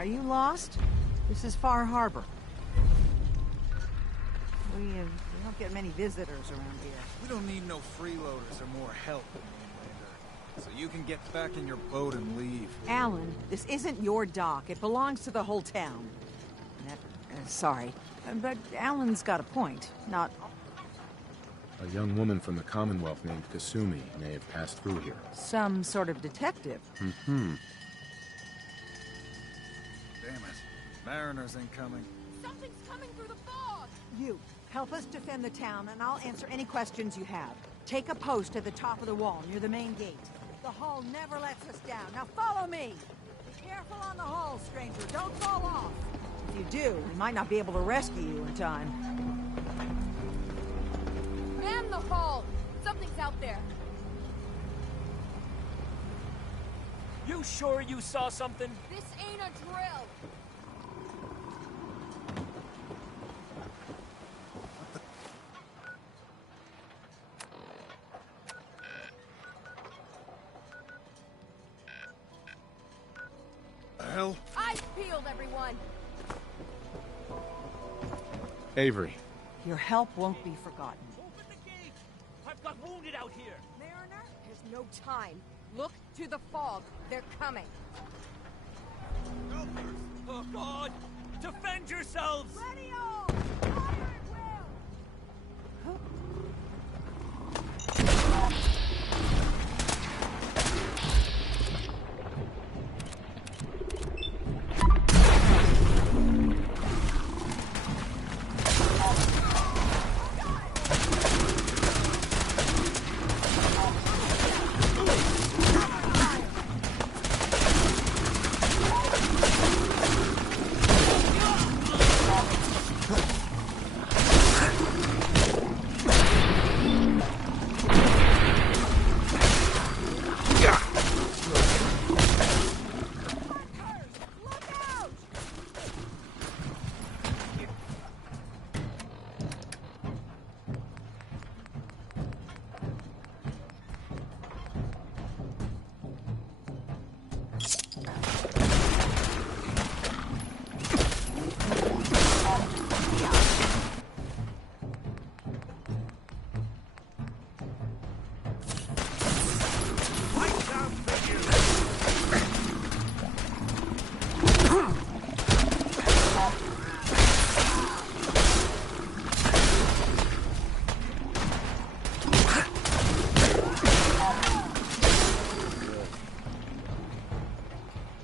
Are you lost? This is Far Harbor. We don't get many visitors around here. We don't need no freeloaders or more help, Mainlander. So you can get back in your boat and leave. Alan, this isn't your dock. It belongs to the whole town. Sorry, but Alan's got a point. Not... A young woman from the Commonwealth named Kasumi may have passed through here. Some sort of detective. Mm-hmm. Damn it. Mariners incoming. Something's coming through the fog! You, help us defend the town, and I'll answer any questions you have. Take a post at the top of the wall, near the main gate. The hull never lets us down. Now follow me! Be careful on the hull, stranger. Don't fall off. If you do, we might not be able to rescue you in time. Man the hull! Something's out there. You sure you saw something? This ain't a drill! The hell? Eyes peeled, everyone! Avery. Your help won't be forgotten. Open the gate! I've got wounded out here! Mariner, there's no time. Look to the fog. They're coming. Oh, God! Defend yourselves! Ready all! Fire at will!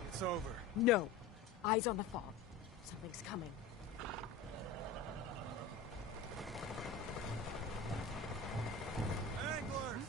It's over. No. Eyes on the fog. Something's coming. Anglers!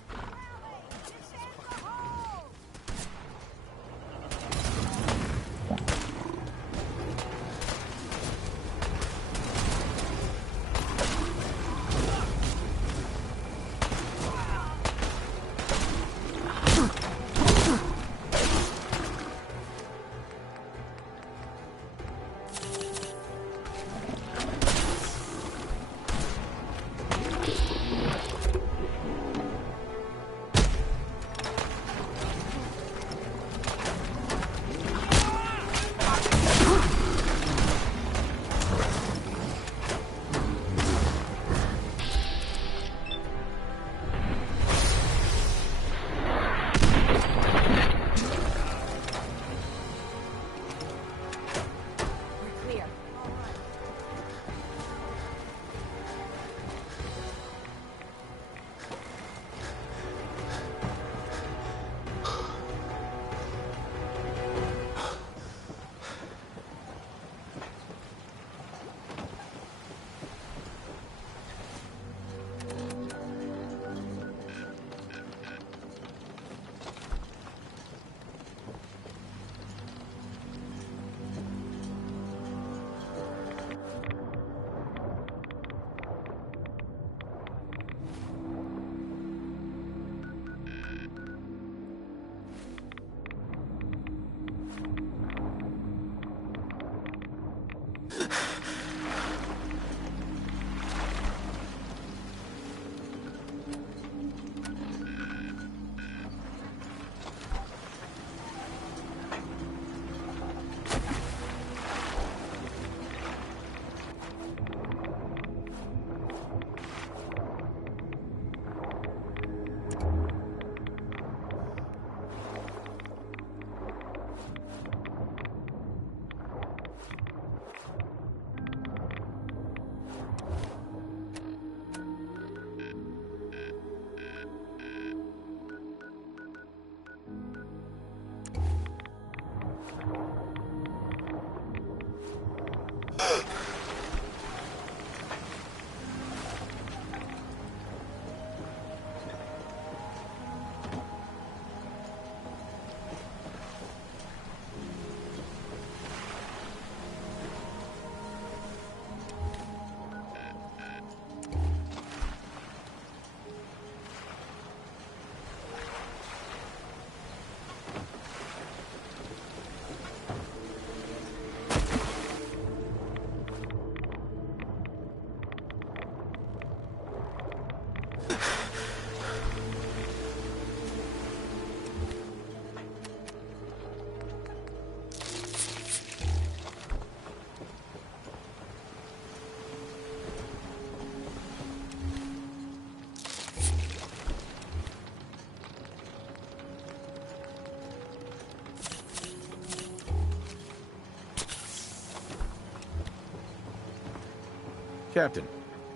Captain.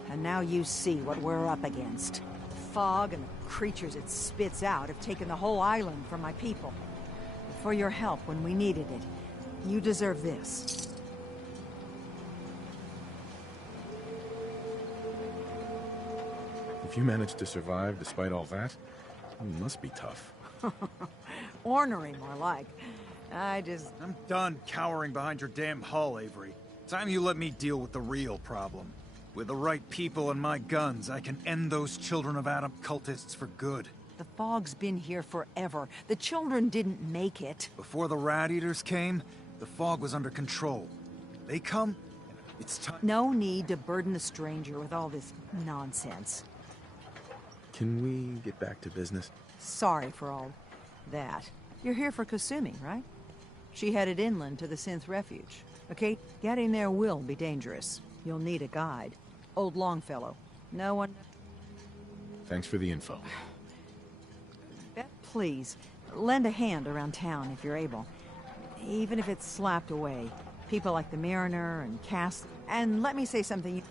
And now you see what we're up against. The fog and the creatures it spits out have taken the whole island from my people. But for your help when we needed it, you deserve this. If you managed to survive despite all that, it must be tough. Ornery, more like. I'm done cowering behind your damn hull, Avery. Time you let me deal with the real problem. With the right people and my guns, I can end those Children of Adam cultists for good. The fog's been here forever. The children didn't make it. Before the Rat Eaters came, the fog was under control. They come, it's time. No need to burden the stranger with all this nonsense. Can we get back to business? Sorry for all that. You're here for Kasumi, right? She headed inland to the Synth Refuge. Okay, getting there will be dangerous. You'll need a guide. Old Longfellow. No one... Thanks for the info. Please, lend a hand around town if you're able. Even if it's slapped away. People like the Mariner and Cass... And let me say something...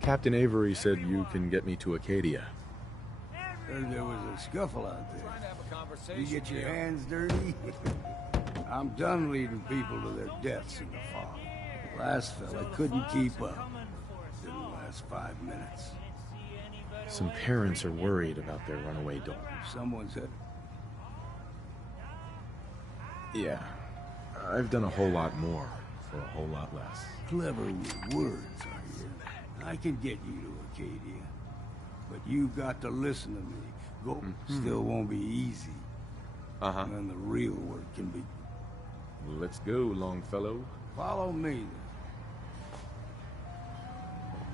Captain Avery said you can get me to Acadia. Heard there was a scuffle out there. You get your hands dirty? I'm done leading people to their deaths in the fog. Last fella couldn't keep up. Didn't last 5 minutes. Some parents are worried about their runaway daughter. Someone said... Yeah. I've done a whole lot more for a whole lot less. Clever with words, are you? I can get you to Acadia. But you've got to listen to me. Go still won't be easy. And then the real work can be... Let's go, Longfellow. Follow me, then.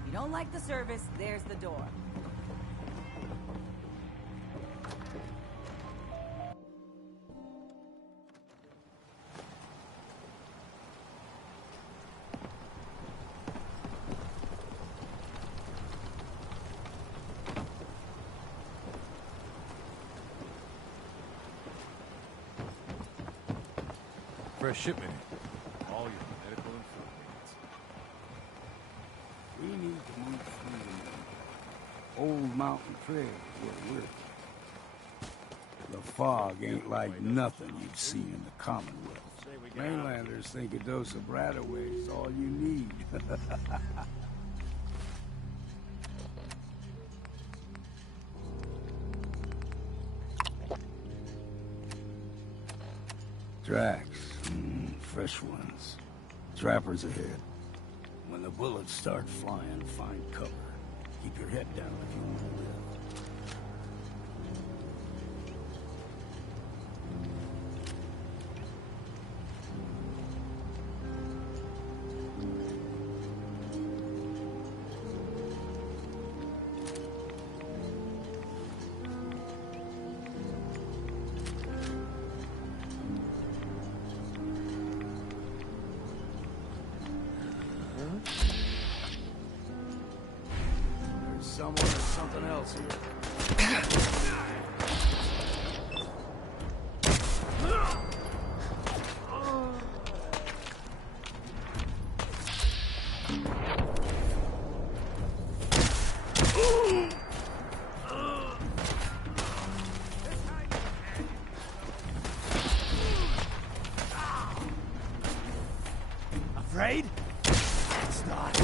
You don't like the service, there's the door. Fresh shipment. All your medical and food needs. We need to move through the old mountain trail where we're. The fog ain't like nothing you've seen in the Commonwealth. Mainlanders think a dose of Bradaway is all you need. Tracks. Fresh ones. Trappers ahead. When the bullets start flying, find cover. Keep your head down if you want to live. Someone or something else here. Afraid? It's not.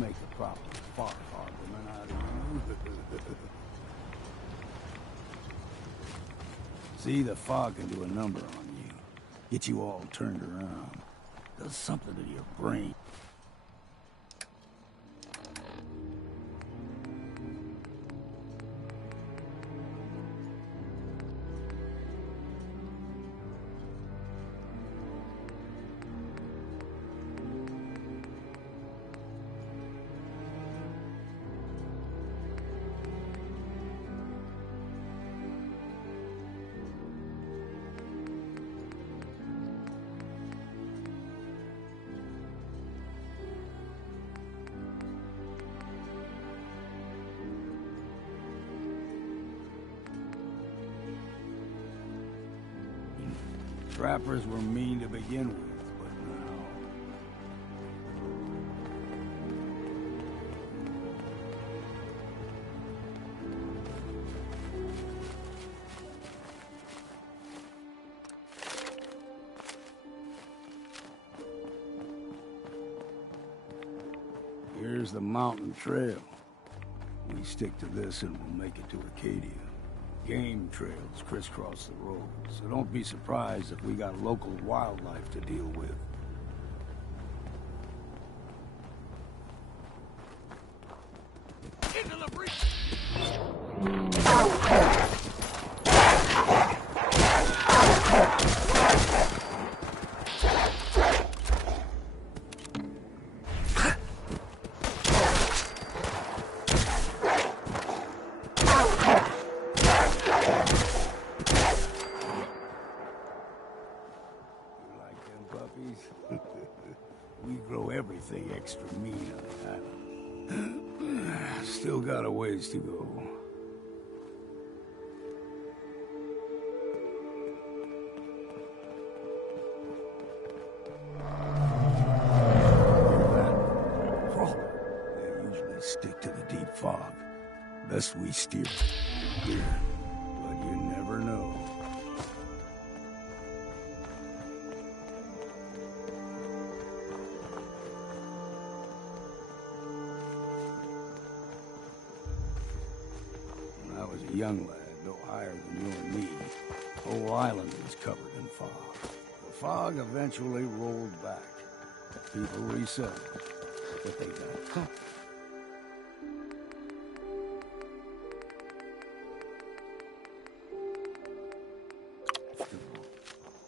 make a proper far harborman out of you. See, the fog can do a number on you. Get you all turned around. Does something to your brain. Trappers were mean to begin with, but now... Here's the mountain trail. We stick to this and we'll make it to Acadia. Game trails crisscross the road, so don't be surprised if we got local wildlife to deal with. Into the breach! We grow everything extra mean on that. Still got a ways to go. That crawler, they usually stick to the deep fog. Best we steer clear, but you never know. Young lad, no higher than you and me. Whole island was covered in fog. The fog eventually rolled back. People resettled, but they got caught.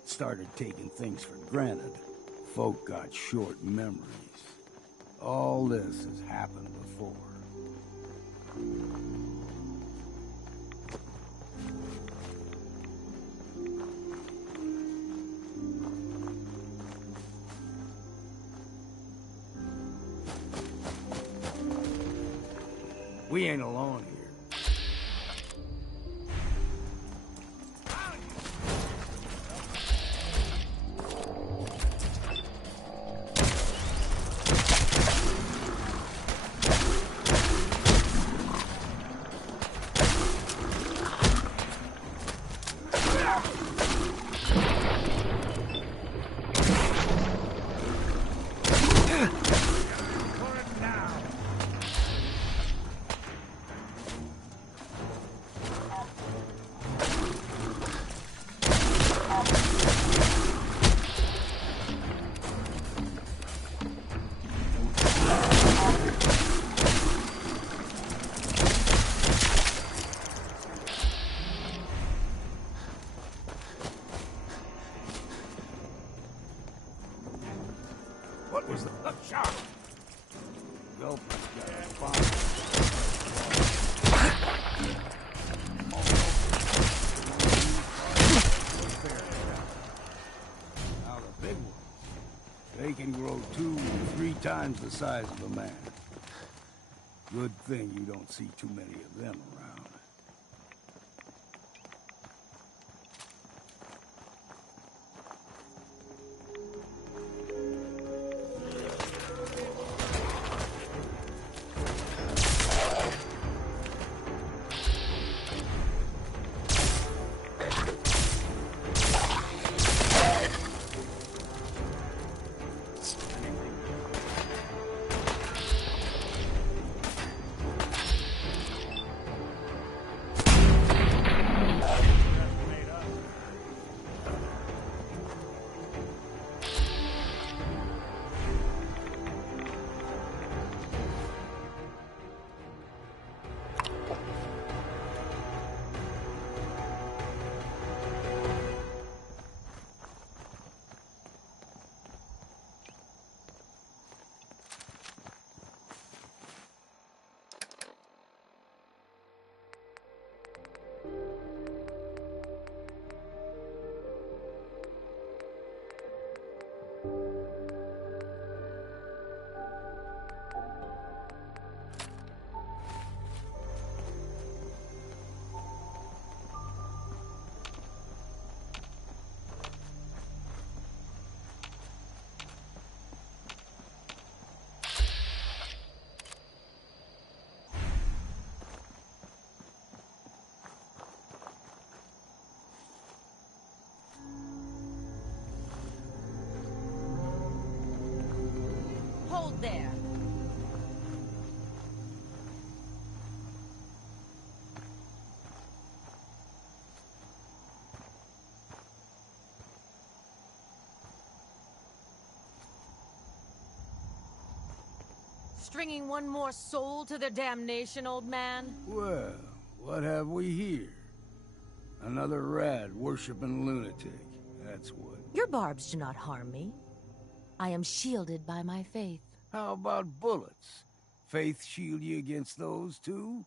Started taking things for granted. Folk got short memories. All this has happened before. We ain't alone here. What was the shot? Girlfriend's got a spine. Now the big ones, they can grow 2 to 3 times the size of a man. Good thing you don't see too many of them around. Stringing one more soul to their damnation, old man? Well, what have we here? Another rad-worshipping lunatic, that's what. Your barbs do not harm me. I am shielded by my faith. How about bullets? Faith shield you against those, too?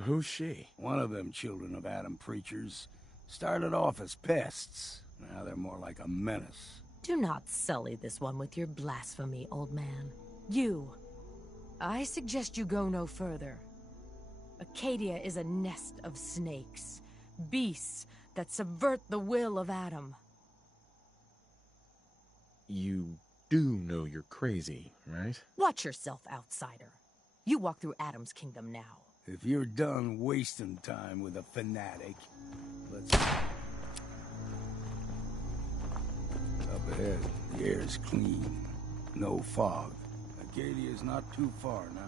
Who's she? One of them children of Adam preachers. Started off as pests. Now they're more like a menace. Do not sully this one with your blasphemy, old man. You. I suggest you go no further. Acadia is a nest of snakes. Beasts that subvert the will of Adam. You do know you're crazy, right? Watch yourself, outsider. You walk through Adam's kingdom now. If you're done wasting time with a fanatic, let's... Up ahead, the air's clean. No fog. Acadia's not too far now.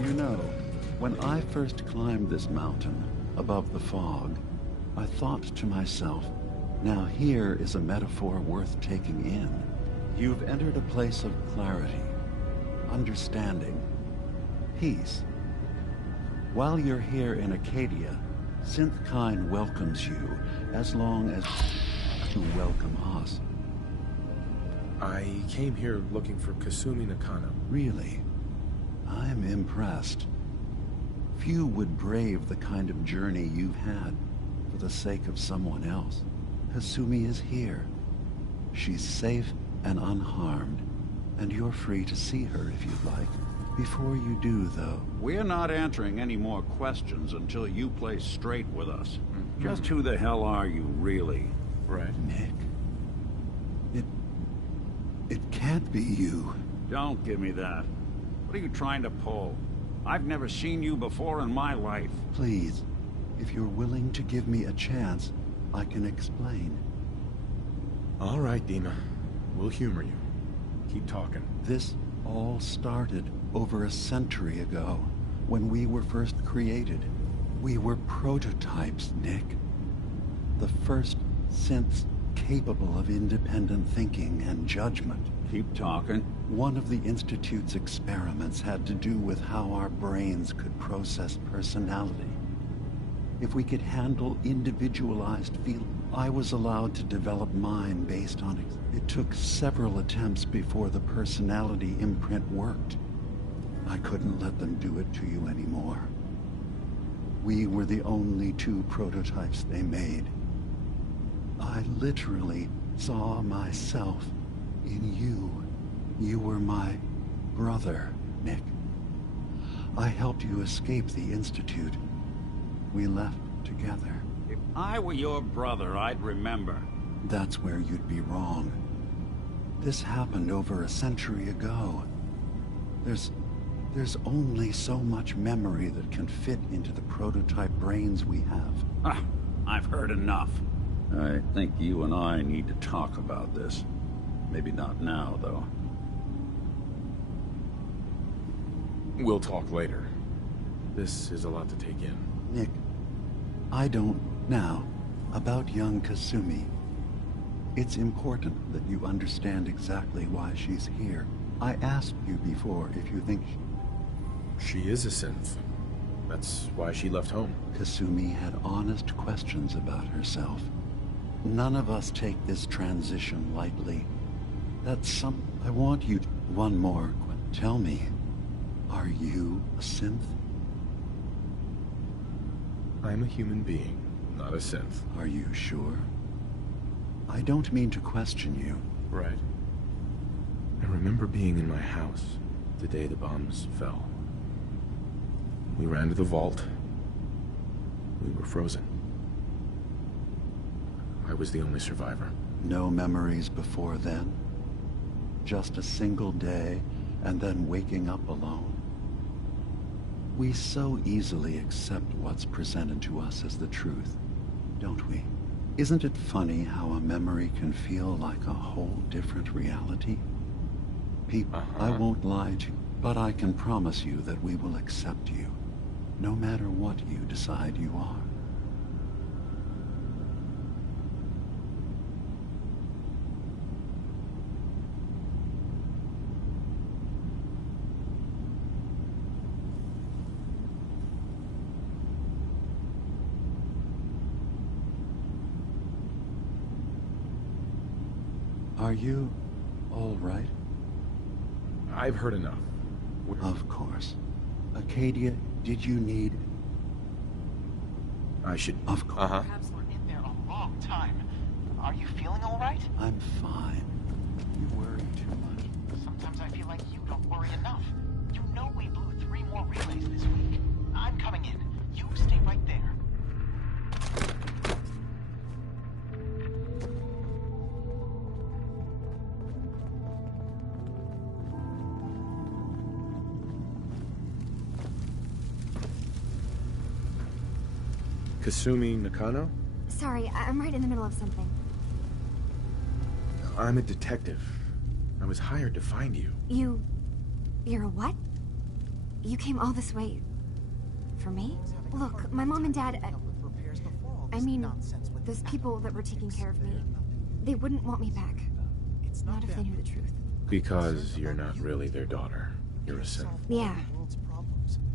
You know, when I first climbed this mountain above the fog, I thought to myself, now here is a metaphor worth taking in. You've entered a place of clarity, understanding, peace. While you're here in Acadia, Synthkind welcomes you as long as you welcome us. I came here looking for Kasumi Nakano. Really? I'm impressed. Few would brave the kind of journey you've had for the sake of someone else. Kasumi is here. She's safe and unharmed, and you're free to see her if you'd like. Before you do, though... We're not answering any more questions until you play straight with us. Just who the hell are you, really? Right. Nick? It can't be you. Don't give me that. What are you trying to pull? I've never seen you before in my life. Please, if you're willing to give me a chance, I can explain. All right, Dima. We'll humor you. Keep talking. This all started over a century ago, when we were first created. We were prototypes, Nick. The first synths capable of independent thinking and judgment. Keep talking. One of the Institute's experiments had to do with how our brains could process personality. If we could handle individualized feelings, I was allowed to develop mine based on it. It took several attempts before the personality imprint worked. I couldn't let them do it to you anymore. We were the only 2 prototypes they made. I literally saw myself in you. You were my brother, Nick. I helped you escape the Institute. We left together. If I were your brother, I'd remember. That's where you'd be wrong. This happened over a century ago. There's only so much memory that can fit into the prototype brains we have. Ah, I've heard enough. I think you and I need to talk about this. Maybe not now, though. We'll talk later. This is a lot to take in. Nick, I don't now about young Kasumi. It's important that you understand exactly why she's here. I asked you before if you think She is a synth. That's why she left home. Kasumi had honest questions about herself. None of us take this transition lightly. I want you to... One more. Tell me, are you a synth? I'm a human being, not a synth. Are you sure? I don't mean to question you. Right. I remember being in my house the day the bombs fell. We ran to the vault. We were frozen. I was the only survivor. No memories before then? Just a single day, and then waking up alone? We so easily accept what's presented to us as the truth, don't we? Isn't it funny how a memory can feel like a whole different reality? I won't lie to you, but I can promise you that we will accept you, no matter what you decide you are. Are you all right? I've heard enough. Of course. Acadia, did you need... I should... Of course. Perhaps we're in there a long time. Are you feeling all right? I'm fine. You worry too much. Sometimes I feel like you don't worry enough. You know we blew 3 more relays this week. I'm coming in. You stay right there. Kasumi Nakano? Sorry, I'm right in the middle of something. I'm a detective. I was hired to find you. You're a what? You came all this way... for me? Look, my mom and dad... I mean, those people that were taking care of me, they wouldn't want me back. Not if they knew the truth. Because you're not really their daughter. You're a synth. Yeah.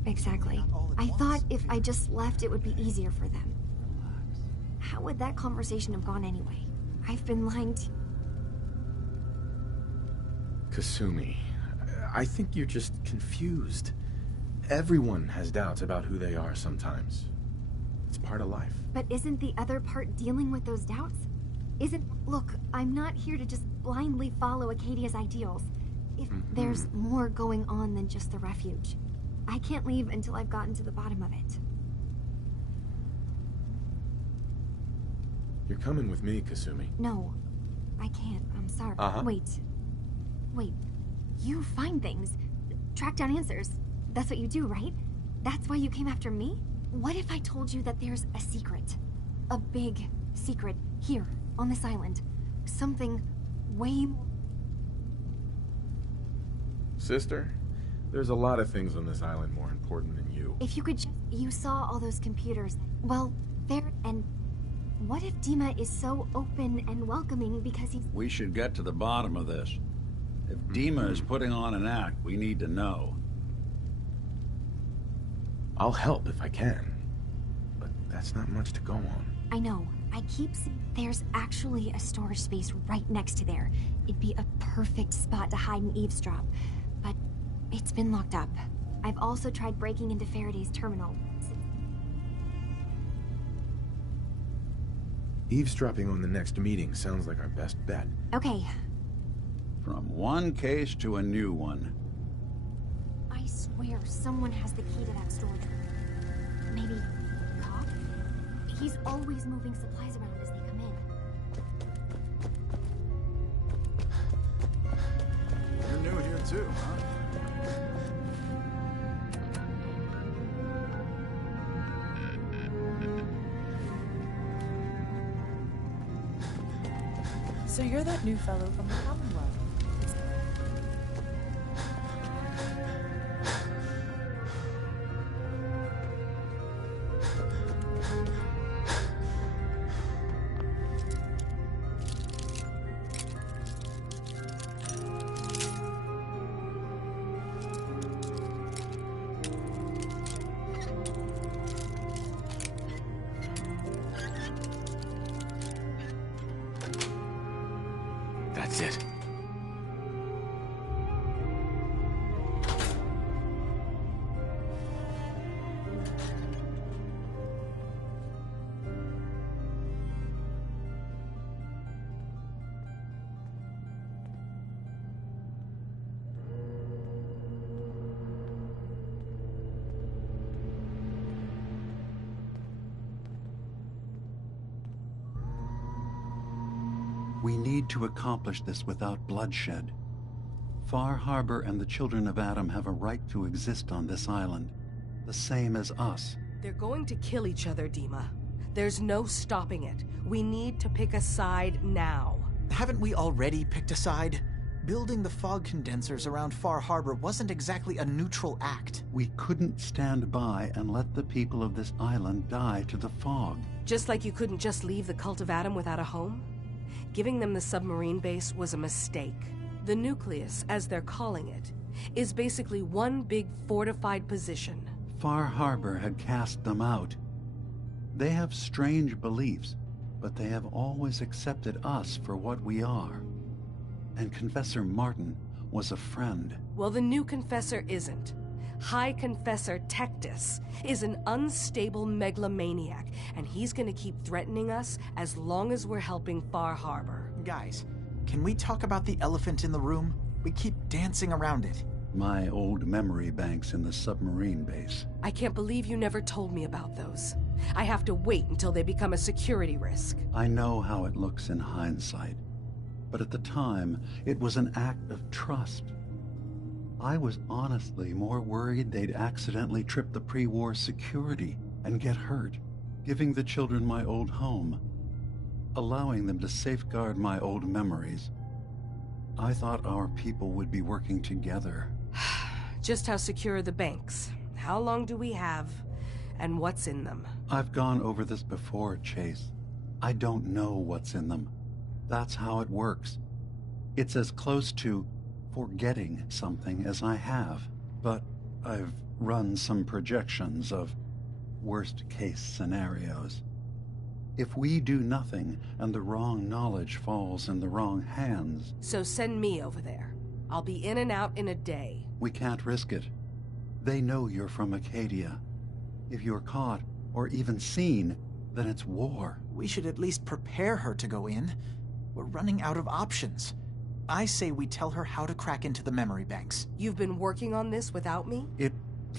Exactly. I thought if I just left, it would be easier for them. How would that conversation have gone anyway? I've been lying to... Kasumi, I think you're just confused. Everyone has doubts about who they are sometimes. It's part of life. But isn't the other part dealing with those doubts? Look, I'm not here to just blindly follow Acadia's ideals. If there's more going on than just the refuge. I can't leave until I've gotten to the bottom of it. You're coming with me, Kasumi. No, I can't. I'm sorry. Wait. You find things. Track down answers. That's what you do, right? That's why you came after me? What if I told you that there's a secret? A big secret here, on this island. Something way more... Sister? There's a lot of things on this island more important than you. If you could just... You saw all those computers. Well, there... And what if Dima is so open and welcoming because he's... We should get to the bottom of this. If Dima is putting on an act, we need to know. I'll help if I can. But that's not much to go on. I know. I keep seeing... There's actually a storage space right next to there. It'd be a perfect spot to hide and eavesdrop. But it's been locked up. I've also tried breaking into Faraday's terminal. Eavesdropping on the next meeting sounds like our best bet. Okay. From one case to a new one. I swear someone has the key to that storage room. Maybe Cop? He's always moving supplies around as they come in. You're new here too, huh? So you're that new fellow from the Commonwealth. That's it. We need to accomplish this without bloodshed. Far Harbor and the children of Adam have a right to exist on this island, the same as us. They're going to kill each other, Dima. There's no stopping it. We need to pick a side now. Haven't we already picked a side? Building the fog condensers around Far Harbor wasn't exactly a neutral act. We couldn't stand by and let the people of this island die to the fog. Just like you couldn't just leave the Cult of Adam without a home? Giving them the submarine base was a mistake. The nucleus, as they're calling it, is basically one big fortified position. Far Harbor had cast them out. They have strange beliefs, but they have always accepted us for what we are. And Confessor Martin was a friend. Well, the new Confessor isn't. High Confessor Tectus is an unstable megalomaniac, and he's gonna keep threatening us as long as we're helping Far Harbor. Guys, can we talk about the elephant in the room? We keep dancing around it. My old memory banks in the submarine base. I can't believe you never told me about those. I have to wait until they become a security risk. I know how it looks in hindsight, but at the time, it was an act of trust. I was honestly more worried they'd accidentally trip the pre-war security and get hurt, giving the children my old home, allowing them to safeguard my old memories. I thought our people would be working together. Just how secure are the banks? How long do we have? And what's in them? I've gone over this before, Chase. I don't know what's in them. That's how it works. It's as close to forgetting something as I have, but I've run some projections of worst-case scenarios. If we do nothing and the wrong knowledge falls in the wrong hands... So send me over there. I'll be in and out in a day. We can't risk it. They know you're from Acadia. If you're caught, or even seen, then it's war. We should at least prepare her to go in. We're running out of options. I say we tell her how to crack into the memory banks. You've been working on this without me? It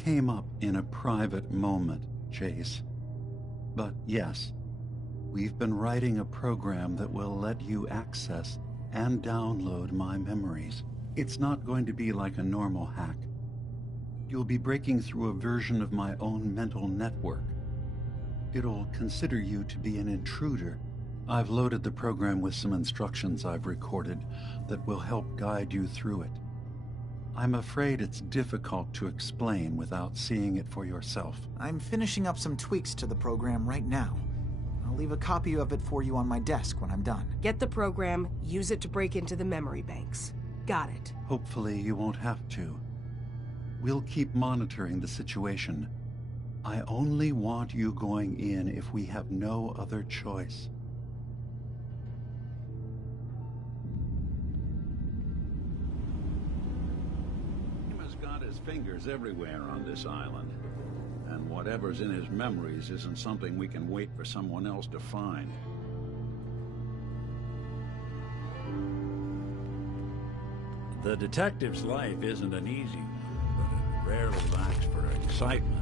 came up in a private moment, Chase. But yes, we've been writing a program that will let you access and download my memories. It's not going to be like a normal hack. You'll be breaking through a version of my own mental network. It'll consider you to be an intruder. I've loaded the program with some instructions I've recorded that will help guide you through it. I'm afraid it's difficult to explain without seeing it for yourself. I'm finishing up some tweaks to the program right now. I'll leave a copy of it for you on my desk when I'm done. Get the program, use it to break into the memory banks. Got it. Hopefully you won't have to. We'll keep monitoring the situation. I only want you going in if we have no other choice. fingers everywhere on this island. And whatever's in his memories isn't something we can wait for someone else to find. The detective's life isn't an easy one, but it rarely lacks for excitement.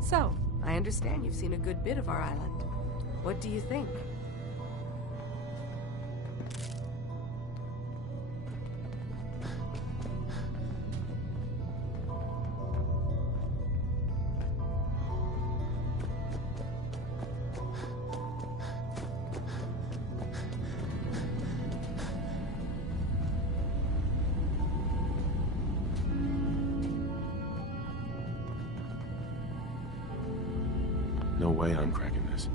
So, I understand you've seen a good bit of our island. What do you think? No way I'm cracking this.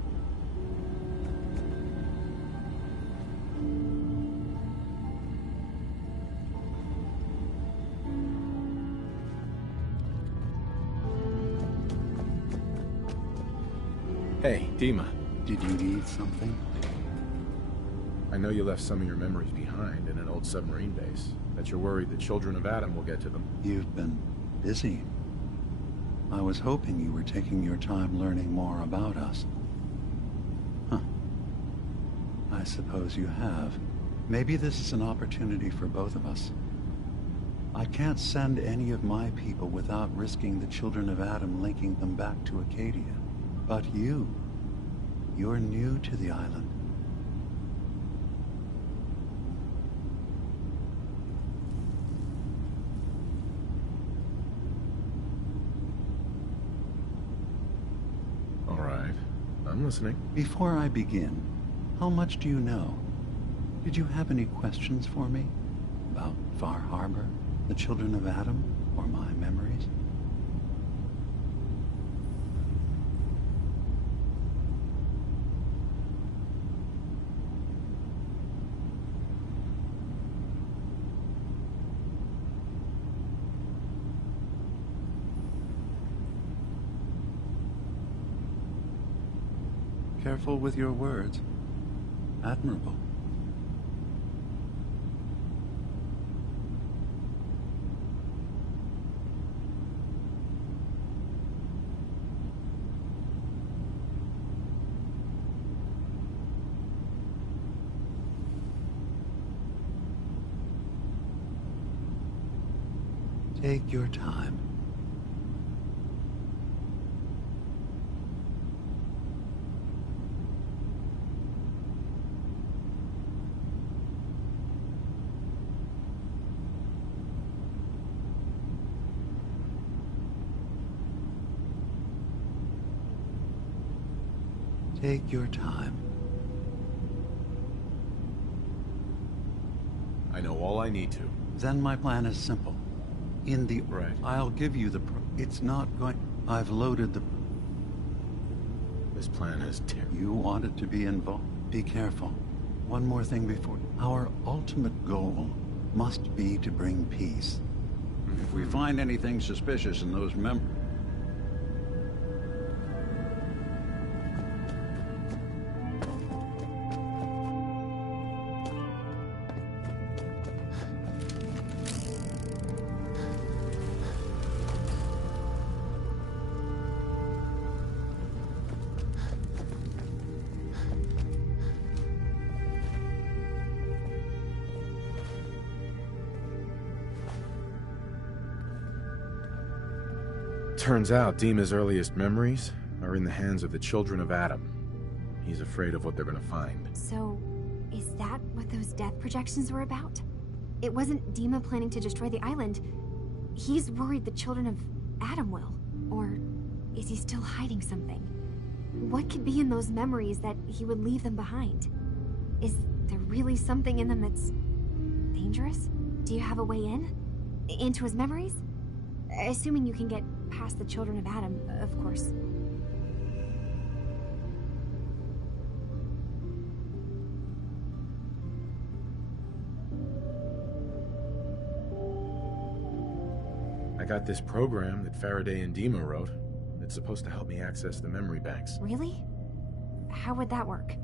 Hey, Dima. Did you need something? I know you left some of your memories behind in an old submarine base. That you're worried the children of Adam will get to them. You've been busy. I was hoping you were taking your time learning more about us. Huh. I suppose you have. Maybe this is an opportunity for both of us. I can't send any of my people without risking the children of Adam linking them back to Acadia. But you're new to the island. I'm listening. Before I begin, how much do you know? Did you have any questions for me? About Far Harbor, the children of Adam, or my memories? Careful with your words. Admirable. Take your time. Take your time. I know all I need to. Then my plan is simple. Right. I'll give you the it's not going... I've loaded the... This plan is terrible. You wanted to be involved. Be careful. One more thing before... Our ultimate goal must be to bring peace. If we find anything suspicious in those members... Turns out Dima's earliest memories are in the hands of the children of Adam. He's afraid of what they're gonna find. So, is that what those death projections were about? It wasn't Dima planning to destroy the island. He's worried the children of Adam will. Or is he still hiding something? What could be in those memories that he would leave them behind? Is there really something in them that's dangerous? Do you have a way in? Into his memories? Assuming you can get past the children of Adam, of course. I got this program that Faraday and Dima wrote. It's supposed to help me access the memory banks. Really? How would that work?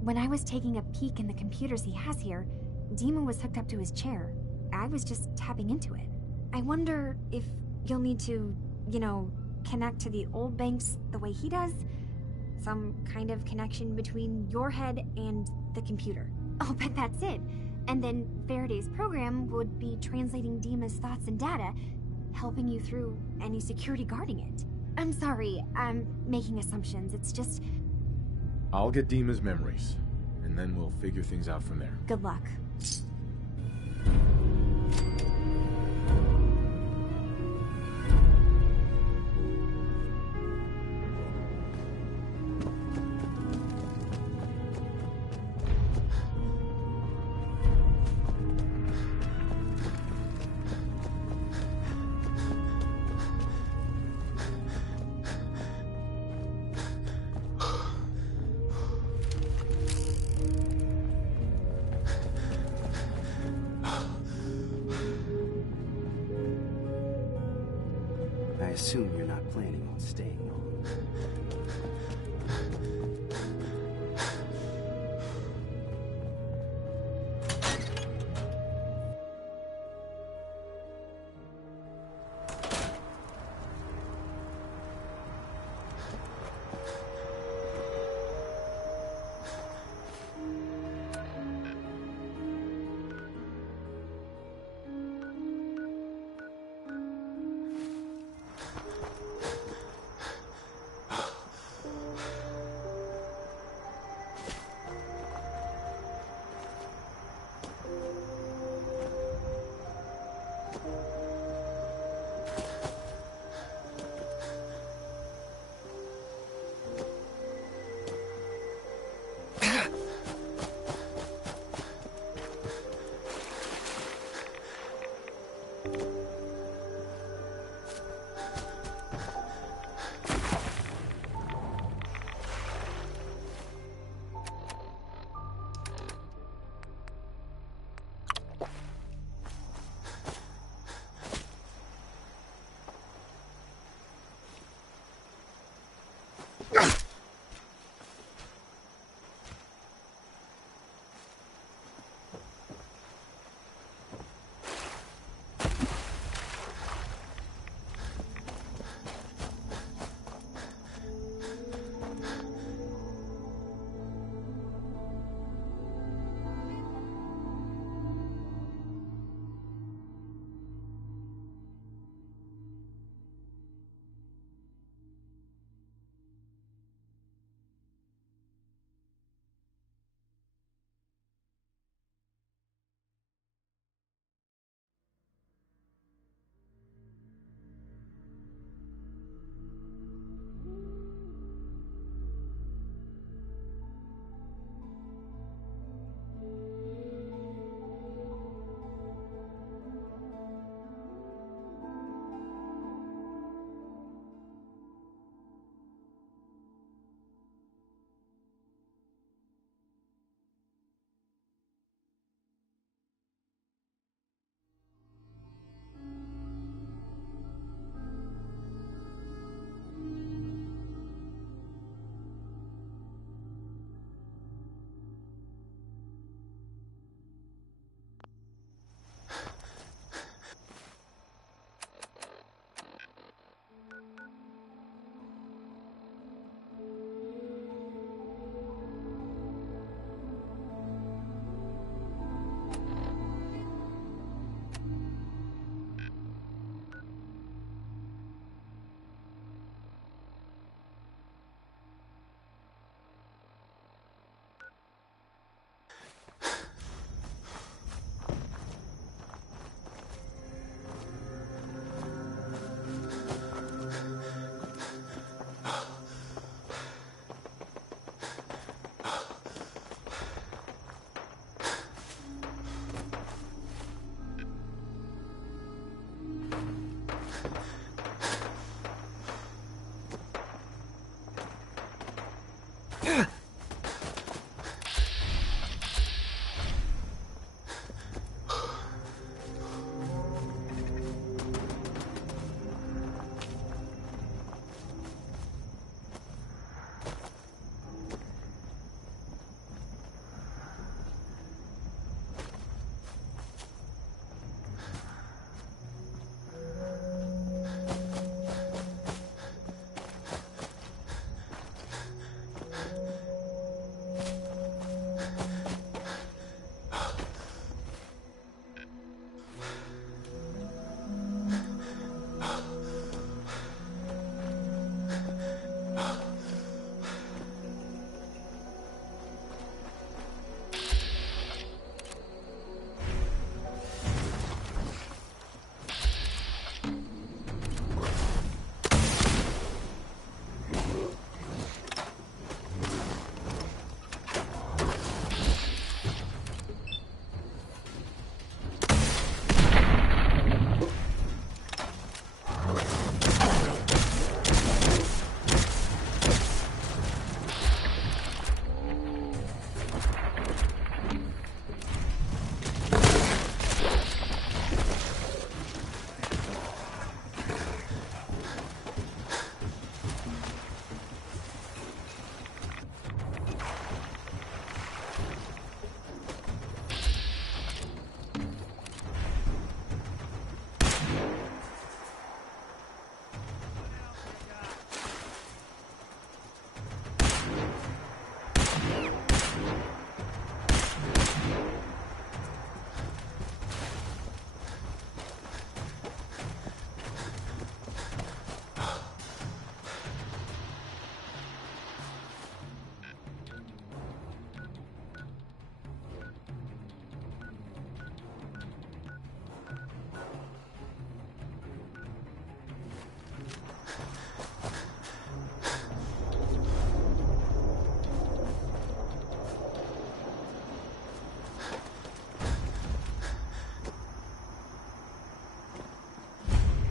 When I was taking a peek in the computers he has here, Dima was hooked up to his chair. I was just tapping into it. I wonder if you'll need to, you know, connect to the old banks the way he does? Some kind of connection between your head and the computer. I'll bet that's it. And then Faraday's program would be translating Dima's thoughts and data, helping you through any security guarding it. I'm sorry, I'm making assumptions. It's just... I'll get Dima's memories, and then we'll figure things out from there. Good luck. I assume you're not planning on staying long.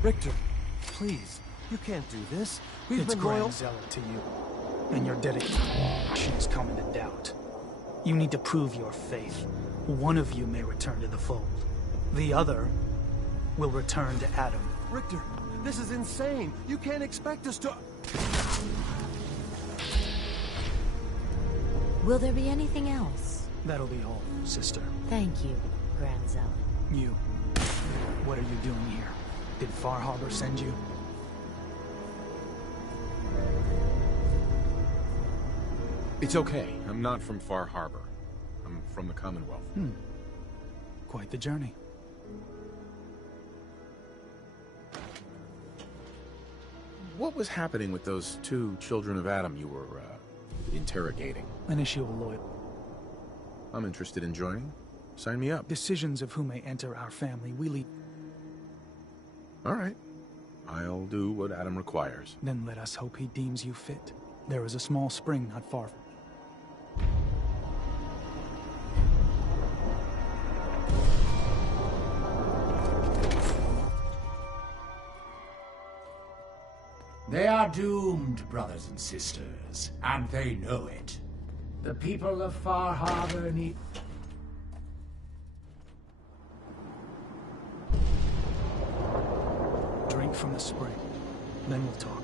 Richter, please. You can't do this. We've been loyal... It's Grand Zealot to you. And your dedication is coming to doubt. You need to prove your faith. One of you may return to the fold. The other will return to Adam. Richter, this is insane. You can't expect us to... Will there be anything else? That'll be all, sister. Thank you, Grand Zealot. You. What are you doing here? Did Far Harbor send you? It's okay. I'm not from Far Harbor. I'm from the Commonwealth. Quite the journey. What was happening with those two children of Adam you were, interrogating? An issue of loyalty. I'm interested in joining. Sign me up. Decisions of who may enter our family, we leave. All right. I'll do what Adam requires. Then let us hope he deems you fit. There is a small spring not far from... They are doomed, brothers and sisters, and they know it. The people of Far Harbor need... Drink from the spring. Then we'll talk.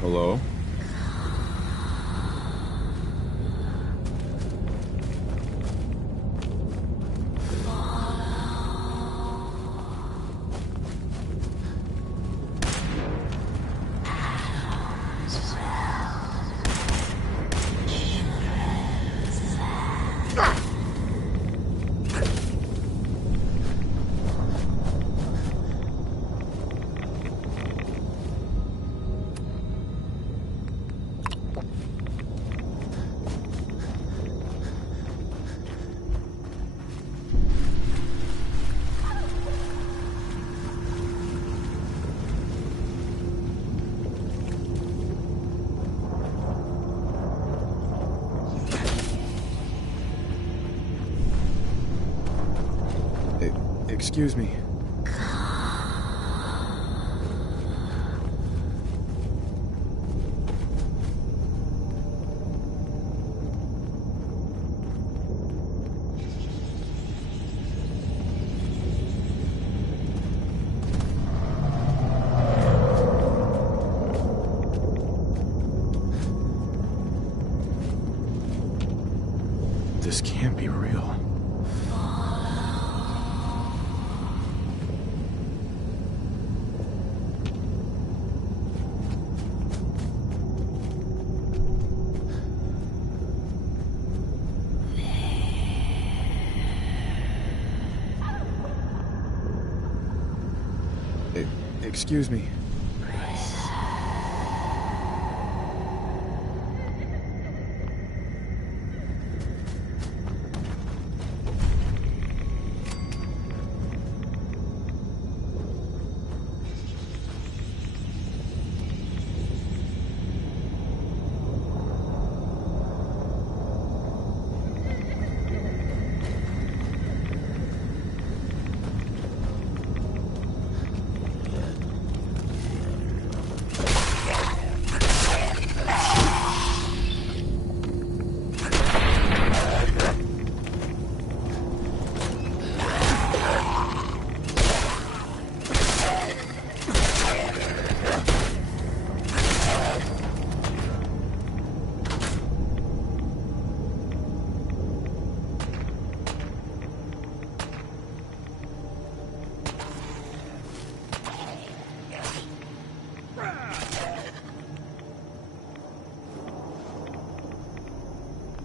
Hello? Excuse me. This can't be real. Excuse me.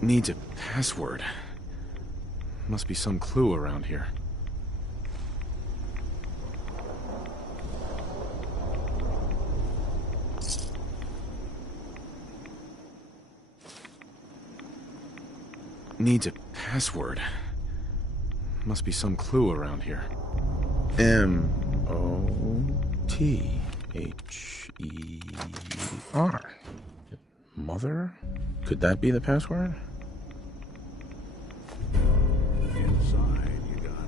Needs a password. Must be some clue around here. Needs a password. Must be some clue around here. M-O-T-H-E-R. Mother? Could that be the password? Inside, you got...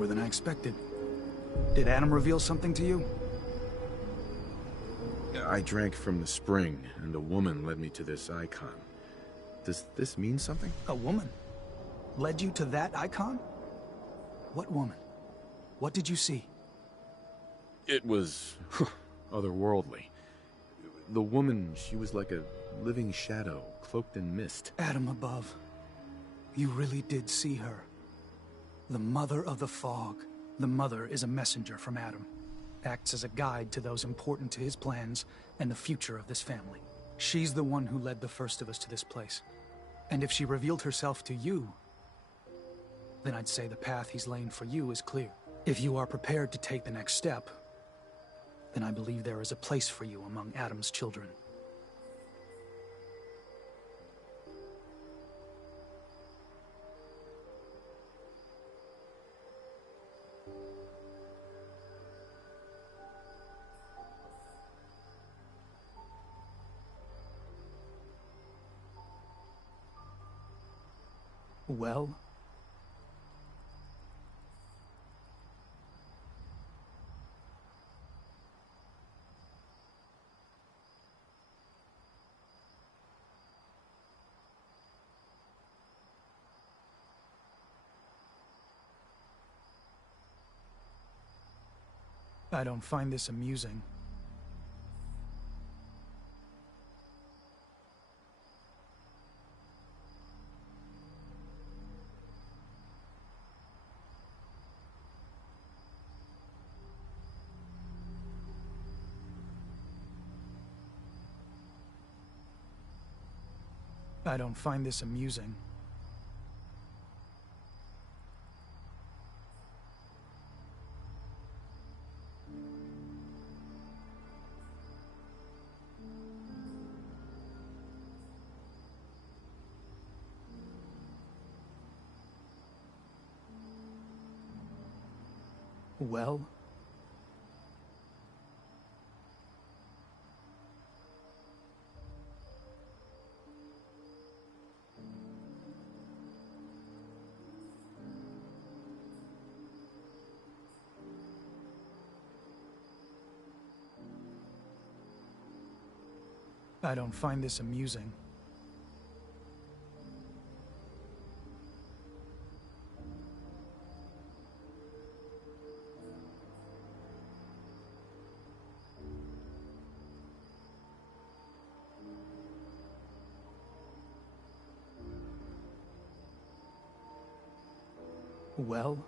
more than I expected. Did Adam reveal something to you? I drank from the spring, and a woman led me to this icon. Does this mean something? A woman? Led you to that icon? What woman? What did you see? It was otherworldly. The woman, she was like a living shadow, cloaked in mist. Adam above. You really did see her. The Mother of the Fog. The Mother is a messenger from Adam. Acts as a guide to those important to his plans and the future of this family. She's the one who led the first of us to this place. And if she revealed herself to you, then I'd say the path he's laying for you is clear. If you are prepared to take the next step, then I believe there is a place for you among Adam's children. Well? I don't find this amusing. I don't find this amusing. Well? I don't find this amusing. Well?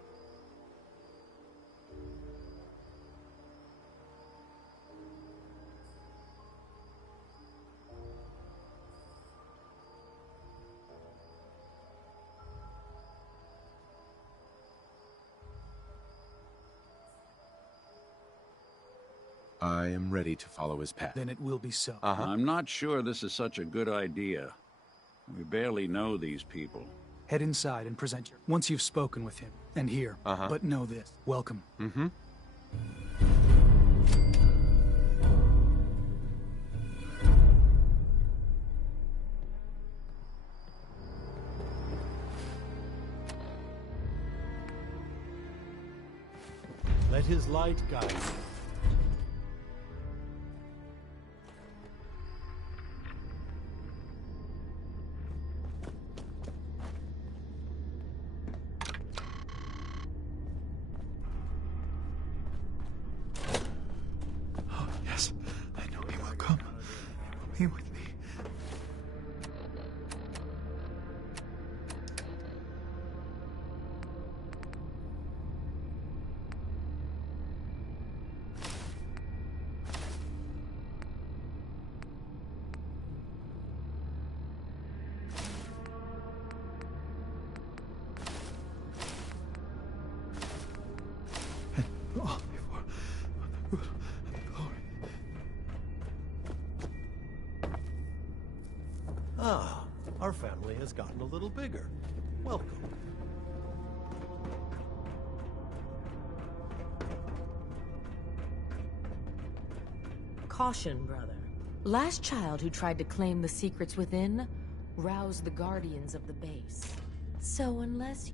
I am ready to follow his path. Then it will be so. I'm not sure this is such a good idea. We barely know these people. Head inside and present your... Once you've spoken with him, and here. But know this. Welcome. Let his light guide you. Be with me. And all before the good and the glory. Ah, our family has gotten a little bigger. Welcome. Caution, brother. Last child who tried to claim the secrets within roused the guardians of the base. So unless...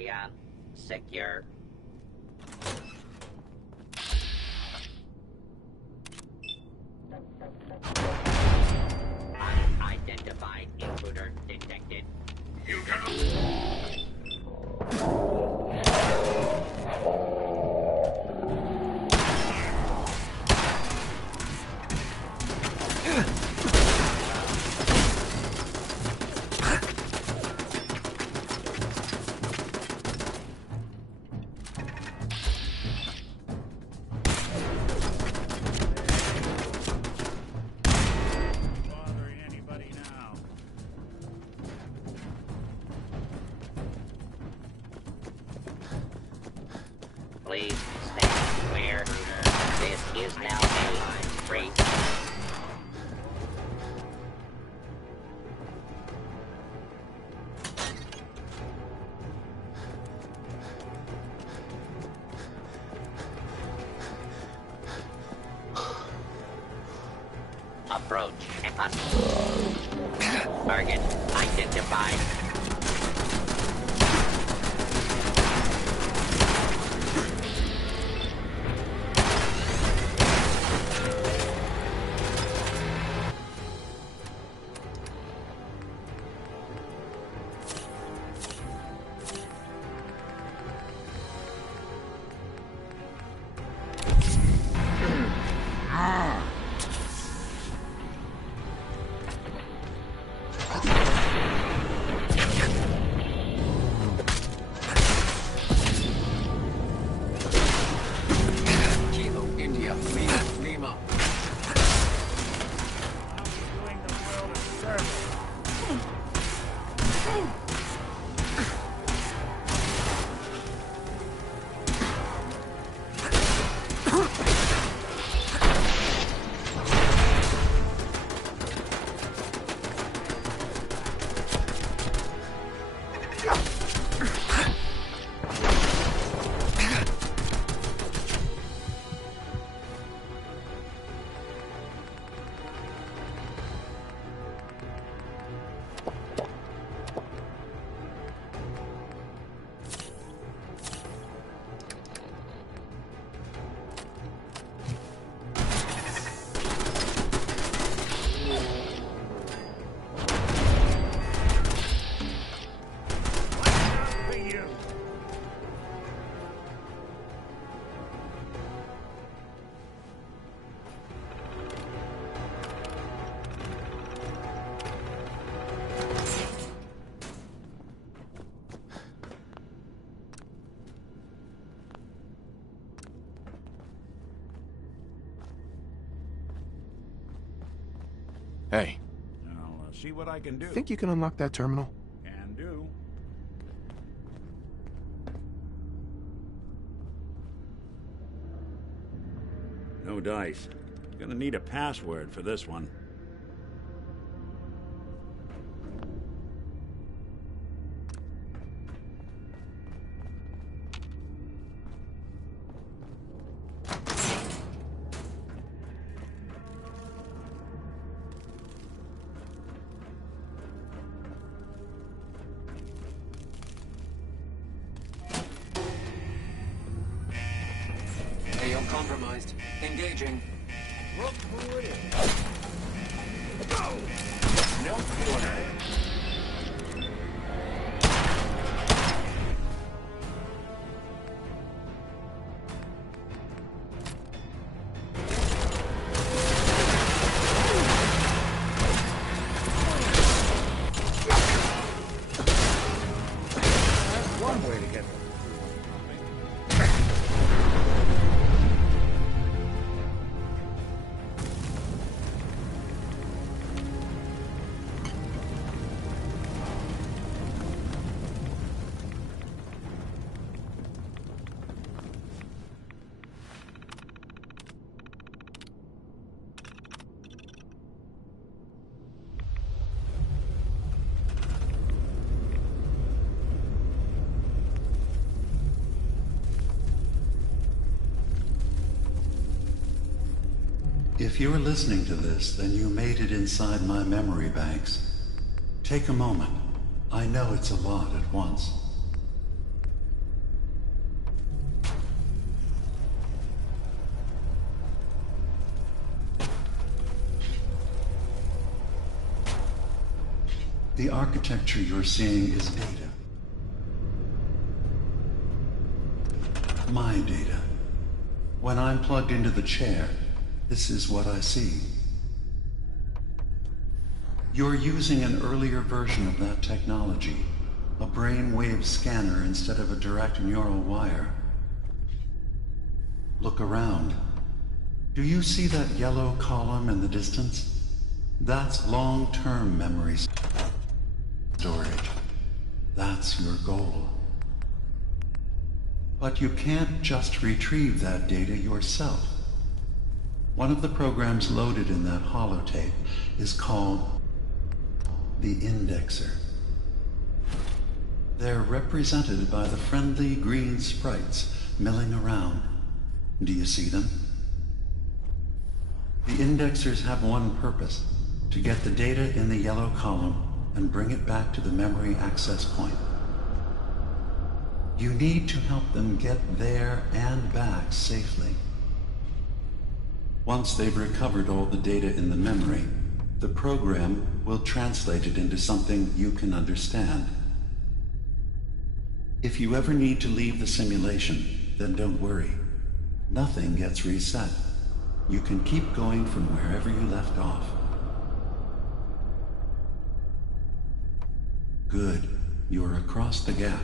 area secure. Unidentified intruder detected. You Please stand clear. This is now a free. Approach. Target identified. Hey. I'll see what I can do. Think you can unlock that terminal? Can do. No dice. Gonna need a password for this one. Compromised. Engaging. Look who it is. Go! No quarter. That's one way to get them. If you're listening to this, then you made it inside my memory banks. Take a moment. I know it's a lot at once. The architecture you're seeing is data. My data. When I'm plugged into the chair, this is what I see. You're using an earlier version of that technology, a brainwave scanner instead of a direct neural wire. Look around. Do you see that yellow column in the distance? That's long-term memory storage. That's your goal. But you can't just retrieve that data yourself. One of the programs loaded in that holotape is called the Indexer. They're represented by the friendly green sprites milling around. Do you see them? The Indexers have one purpose: to get the data in the yellow column and bring it back to the memory access point. You need to help them get there and back safely. Once they've recovered all the data in the memory, the program will translate it into something you can understand. If you ever need to leave the simulation, then don't worry. Nothing gets reset. You can keep going from wherever you left off. Good. You're across the gap.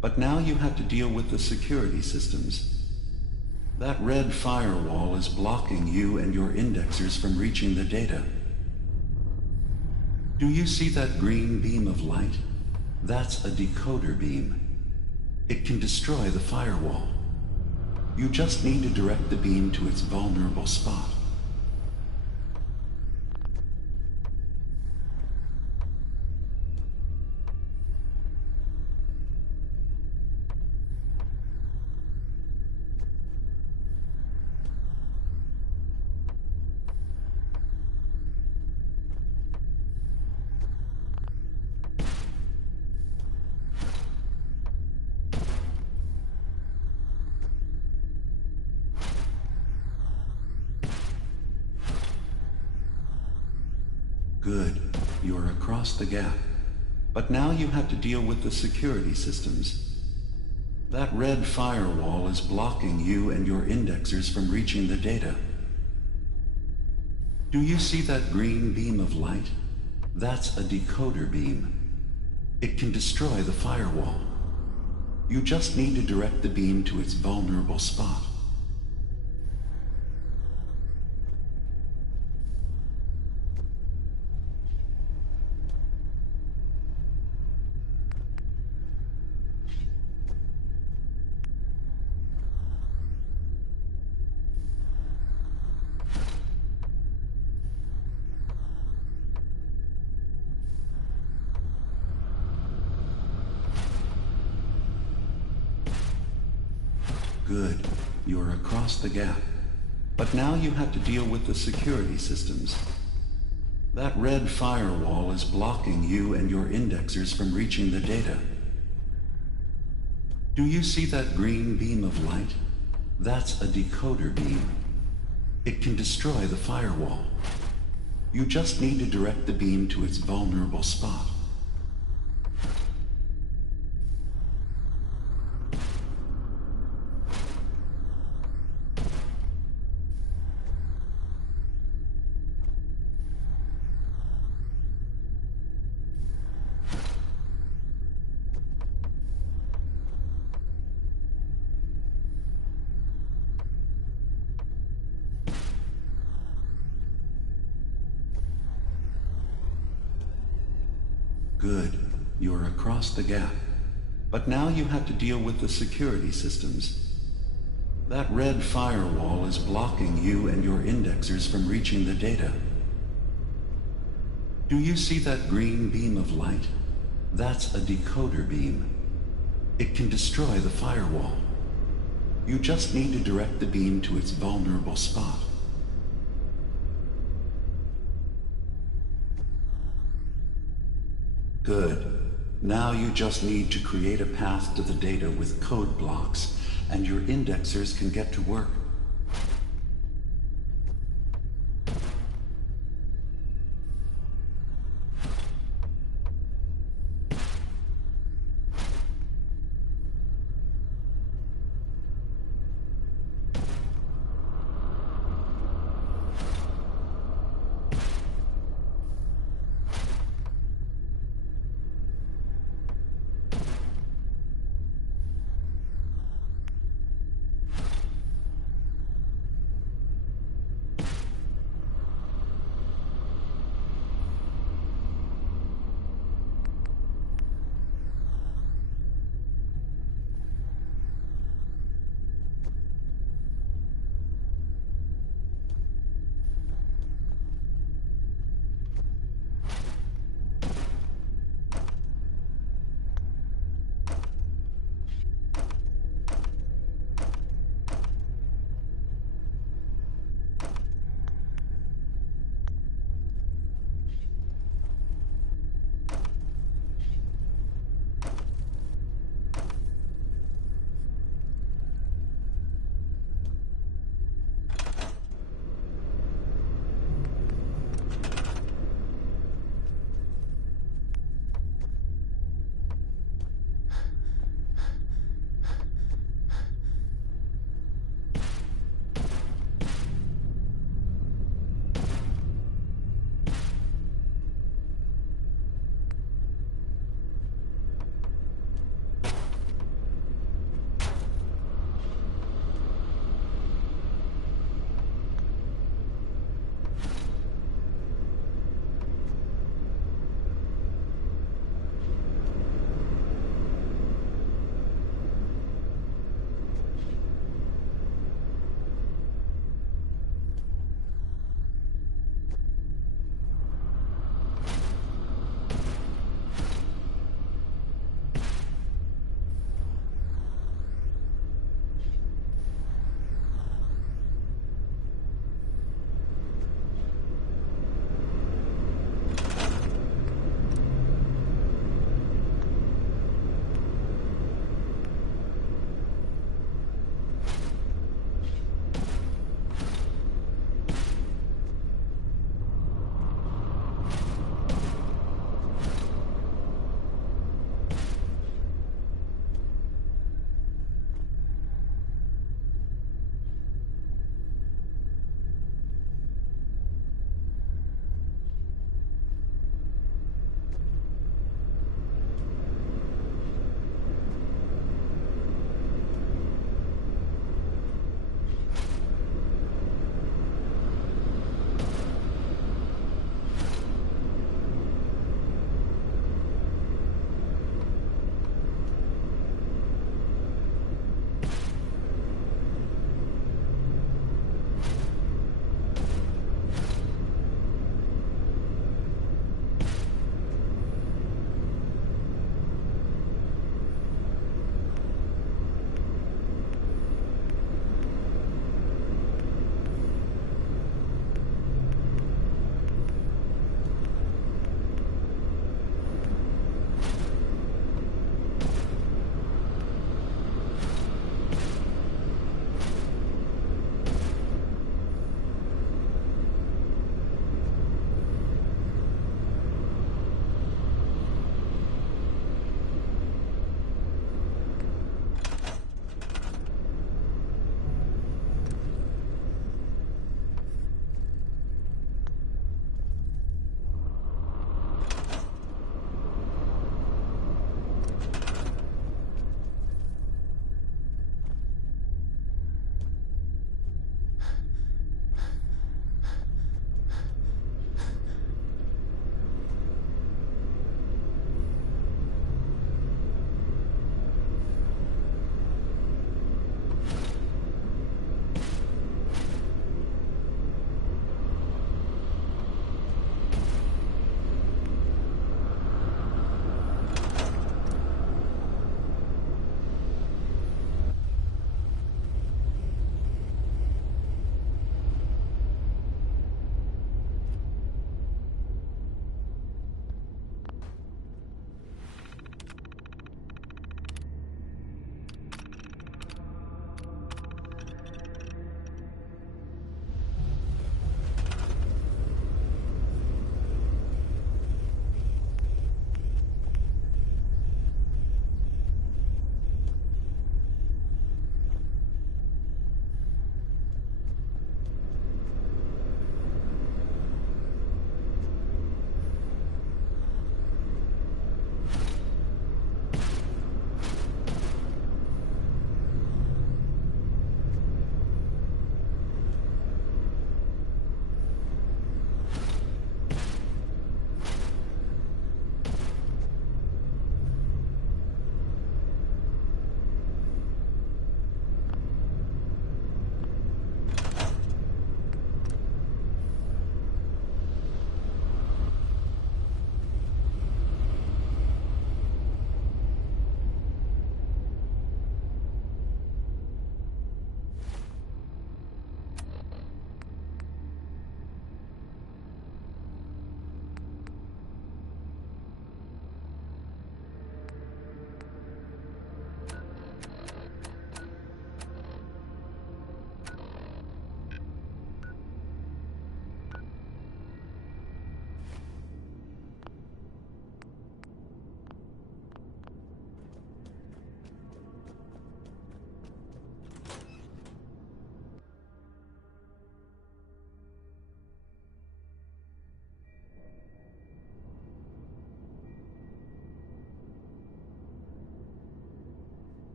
But now you have to deal with the security systems. That red firewall is blocking you and your indexers from reaching the data. Do you see that green beam of light? That's a decoder beam. It can destroy the firewall. You just need to direct the beam to its vulnerable spot. Good. You're across the gap. But now you have to deal with the security systems. That red firewall is blocking you and your indexers from reaching the data. Do you see that green beam of light? That's a decoder beam. It can destroy the firewall. You just need to direct the beam to its vulnerable spot. Good. You're across the gap. But now you have to deal with the security systems. That red firewall is blocking you and your indexers from reaching the data. Do you see that green beam of light? That's a decoder beam. It can destroy the firewall. You just need to direct the beam to its vulnerable spot. Good. You're across the gap. But now you have to deal with the security systems. That red firewall is blocking you and your indexers from reaching the data. Do you see that green beam of light? That's a decoder beam. It can destroy the firewall. You just need to direct the beam to its vulnerable spot. Good. Now you just need to create a path to the data with code blocks, and your indexers can get to work.